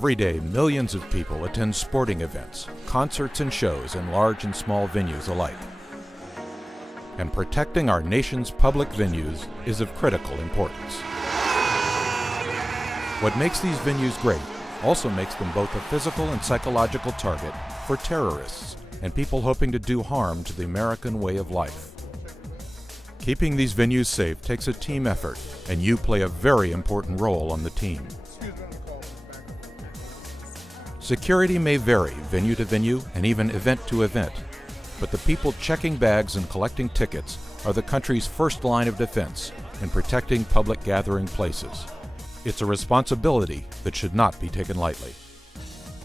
Every day, millions of people attend sporting events, concerts and shows in large and small venues alike. And protecting our nation's public venues is of critical importance. What makes these venues great also makes them both a physical and psychological target for terrorists and people hoping to do harm to the American way of life. Keeping these venues safe takes a team effort, and you play a very important role on the team. Security may vary venue to venue and even event to event, but the people checking bags and collecting tickets are the country's first line of defense in protecting public gathering places. It's a responsibility that should not be taken lightly.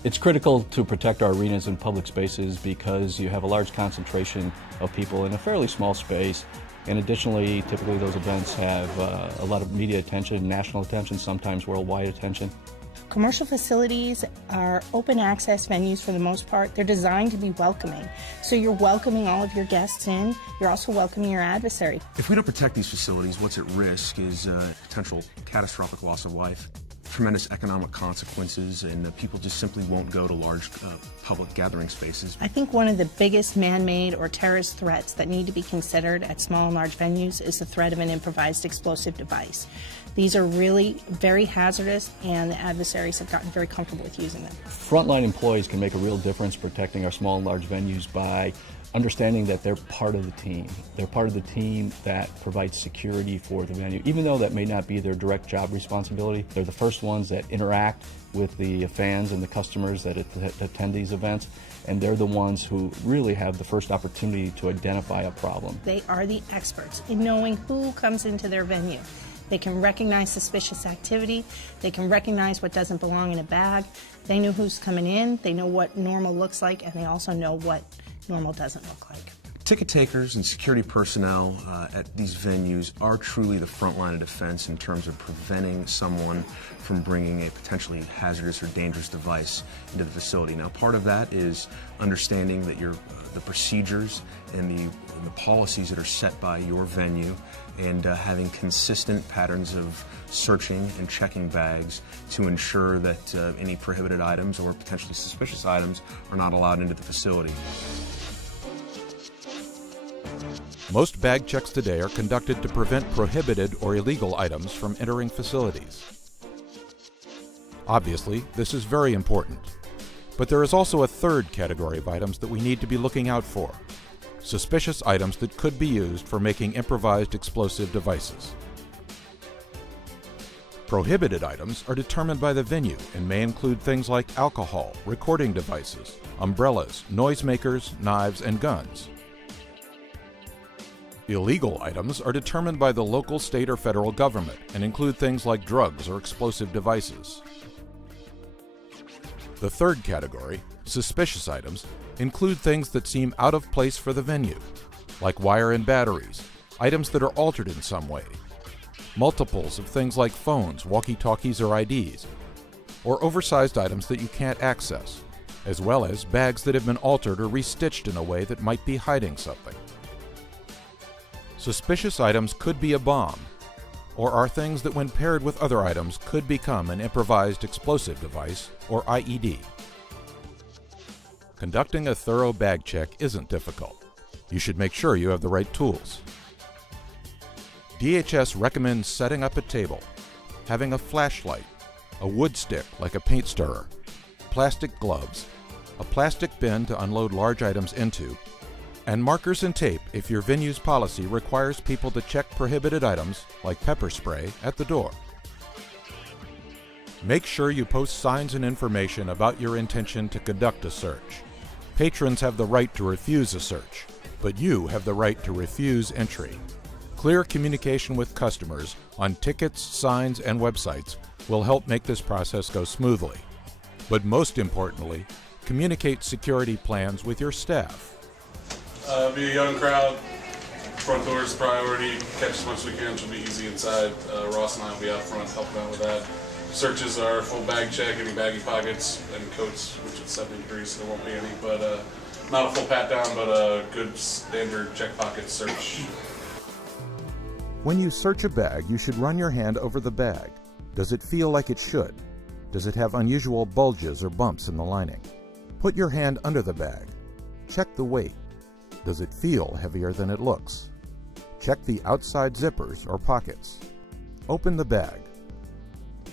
It's critical to protect our arenas and public spaces because you have a large concentration of people in a fairly small space. And additionally, typically those events have a lot of media attention, national attention, sometimes worldwide attention. Commercial facilities are open access venues for the most part. They're designed to be welcoming. So you're welcoming all of your guests in, you're also welcoming your adversary. If we don't protect these facilities, what's at risk is potential catastrophic loss of life, tremendous economic consequences, and people just simply won't go to large public gathering spaces. I think one of the biggest man-made or terrorist threats that need to be considered at small and large venues is the threat of an improvised explosive device. These are really very hazardous, and the adversaries have gotten very comfortable with using them. Frontline employees can make a real difference protecting our small and large venues by understanding that they're part of the team. They're part of the team that provides security for the venue. Even though that may not be their direct job responsibility, they're the first ones that interact with the fans and the customers that attend these events, and they're the ones who really have the first opportunity to identify a problem. They are the experts in knowing who comes into their venue. They can recognize suspicious activity. They can recognize what doesn't belong in a bag. They know who's coming in. They know what normal looks like, and they also know what normal doesn't look like. Ticket takers and security personnel at these venues are truly the front line of defense in terms of preventing someone from bringing a potentially hazardous or dangerous device into the facility. Now, part of that is understanding that the procedures and the policies that are set by your venue, and having consistent patterns of searching and checking bags to ensure that any prohibited items or potentially suspicious items are not allowed into the facility. Most bag checks today are conducted to prevent prohibited or illegal items from entering facilities. Obviously, this is very important. But there is also a third category of items that we need to be looking out for: suspicious items that could be used for making improvised explosive devices. Prohibited items are determined by the venue and may include things like alcohol, recording devices, umbrellas, noisemakers, knives, and guns. Illegal items are determined by the local, state, or federal government and include things like drugs or explosive devices. The third category, suspicious items, include things that seem out of place for the venue, like wire and batteries, items that are altered in some way, multiples of things like phones, walkie-talkies, or IDs, or oversized items that you can't access, as well as bags that have been altered or restitched in a way that might be hiding something. Suspicious items could be a bomb, or are things that when paired with other items could become an improvised explosive device, or IED. Conducting a thorough bag check isn't difficult. You should make sure you have the right tools. DHS recommends setting up a table, having a flashlight, a wood stick like a paint stirrer, plastic gloves, a plastic bin to unload large items into, and markers and tape if your venue's policy requires people to check prohibited items, like pepper spray, at the door. Make sure you post signs and information about your intention to conduct a search. Patrons have the right to refuse a search, but you have the right to refuse entry. Clear communication with customers on tickets, signs, and websites will help make this process go smoothly. But most importantly, communicate security plans with your staff. Be a young crowd, front door's priority, catch as much as we can, should be easy inside. Ross and I will be out front helping out with that. Searches are full bag check, any baggy pockets and coats, which is 70 degrees, so there won't be any, but not a full pat down, but a good standard check pocket search. When you search a bag, you should run your hand over the bag. Does it feel like it should? Does it have unusual bulges or bumps in the lining? Put your hand under the bag. Check the weight. Does it feel heavier than it looks? Check the outside zippers or pockets. Open the bag.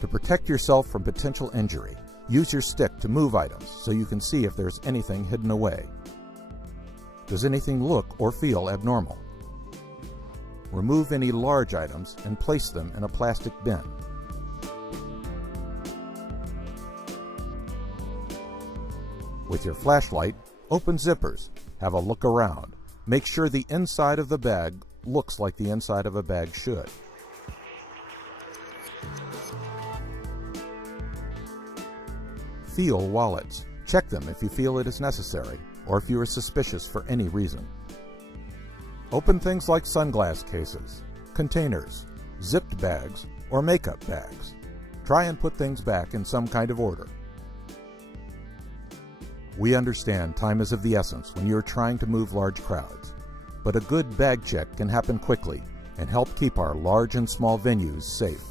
To protect yourself from potential injury, use your stick to move items so you can see if there's anything hidden away. Does anything look or feel abnormal? Remove any large items and place them in a plastic bin. With your flashlight, open zippers, have a look around. Make sure the inside of the bag looks like the inside of a bag should. Feel wallets. Check them if you feel it is necessary, or if you are suspicious for any reason. Open things like sunglass cases, containers, zipped bags, or makeup bags. Try and put things back in some kind of order. We understand time is of the essence when you are trying to move large crowds, but a good bag check can happen quickly and help keep our large and small venues safe.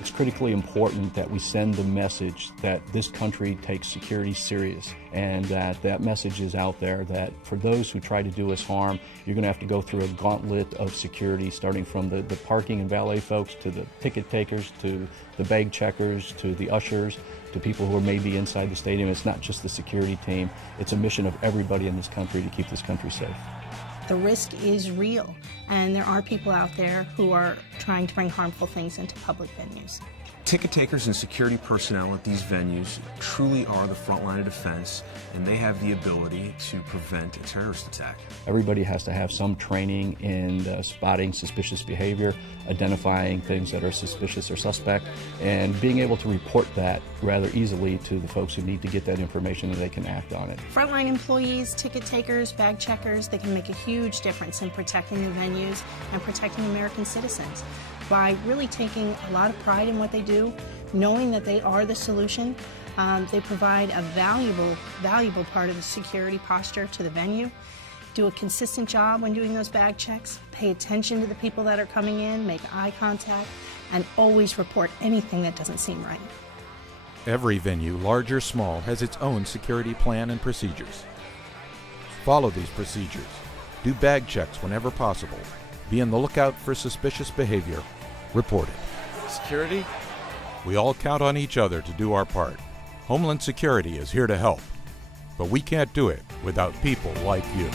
It's critically important that we send the message that this country takes security serious, and that message is out there, that for those who try to do us harm, you're going to have to go through a gauntlet of security, starting from the parking and valet folks, to the ticket takers, to the bag checkers, to the ushers, to people who are maybe inside the stadium. It's not just the security team. It's a mission of everybody in this country to keep this country safe. The risk is real, and there are people out there who are trying to bring harmful things into public venues. Ticket takers and security personnel at these venues truly are the front line of defense, and they have the ability to prevent a terrorist attack. Everybody has to have some training in spotting suspicious behavior, identifying things that are suspicious or suspect, and being able to report that rather easily to the folks who need to get that information and they can act on it. Frontline employees, ticket takers, bag checkers, they can make a huge difference in protecting the venues and protecting American citizens by really taking a lot of pride in what they do, knowing that they are the solution. They provide a valuable part of the security posture to the venue. Do a consistent job when doing those bag checks, pay attention to the people that are coming in, make eye contact, and always report anything that doesn't seem right. Every venue, large or small, has its own security plan and procedures. Follow these procedures. Do bag checks whenever possible. Be on the lookout for suspicious behavior. Report it. Security? We all count on each other to do our part. Homeland Security is here to help, but we can't do it without people like you.